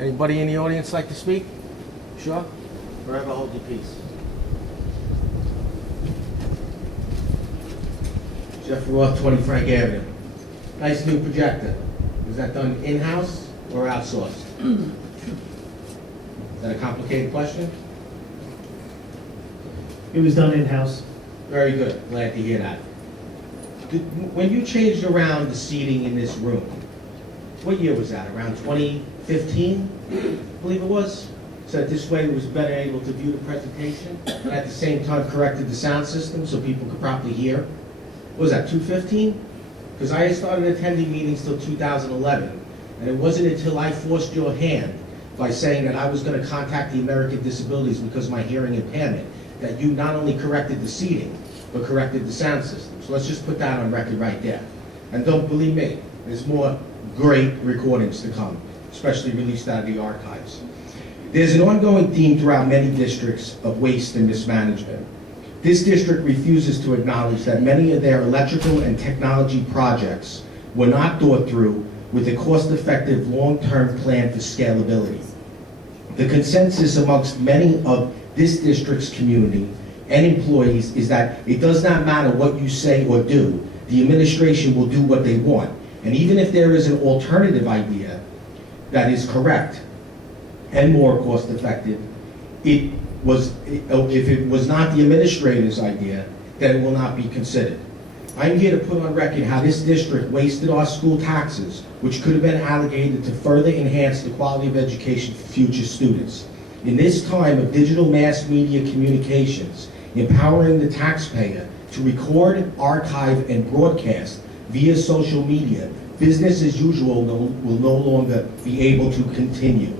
Anybody in the audience like to speak? Sure? Forever hold your peace. Jeffrey Roth, 20 Frank Avenue. Nice new projector. Was that done in-house or outsourced? Is that a complicated question? It was done in-house. Very good. Glad to hear that. When you changed around the seating in this room, what year was that? Around 2015, I believe it was? So that this way it was better able to view the presentation, and at the same time corrected the sound system so people could properly hear. What was that, 2015? Because I started attending meetings till 2011, and it wasn't until I forced your hand by saying that I was going to contact the American Disabilities because of my hearing impairment, that you not only corrected the seating, but corrected the sound system. So let's just put that on record right there. And don't believe me, there's more great recordings to come, especially released out of the archives. There's an ongoing theme throughout many districts of waste and mismanagement. This district refuses to acknowledge that many of their electrical and technology projects were not thought through with a cost-effective long-term plan for scalability. The consensus amongst many of this district's community and employees is that it does not matter what you say or do, the administration will do what they want. And even if there is an alternative idea that is correct and more cost-effective, if it was not the administrator's idea, then it will not be considered. I'm here to put on record how this district wasted our school taxes, which could have been allocated to further enhance the quality of education for future students. In this time of digital mass media communications, empowering the taxpayer to record, archive, and broadcast via social media, business as usual will no longer be able to continue.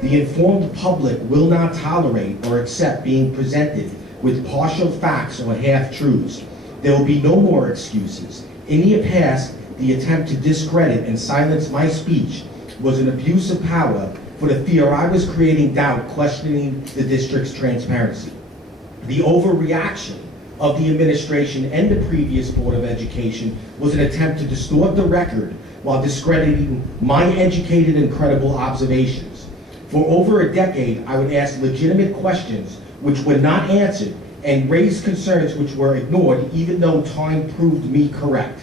The informed public will not tolerate or accept being presented with partial facts or half-truths. There will be no more excuses. In the past, the attempt to discredit and silence my speech was an abuse of power for the fear I was creating doubt, questioning the district's transparency. The overreaction of the administration and the previous Board of Education was an attempt to distort the record while discrediting my educated and credible observations. For over a decade, I would ask legitimate questions which were not answered and raise concerns which were ignored even though time proved me correct.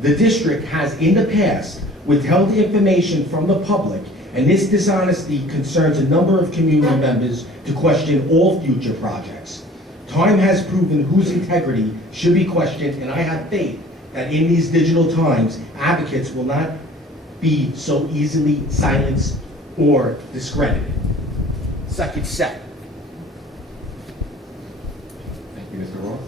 The district has in the past withheld information from the public, and this dishonesty concerns a number of community members to question all future projects. Time has proven whose integrity should be questioned, and I have faith that in these digital times, advocates will not be so easily silenced or discredited. Second set. Thank you, Mr. Roth.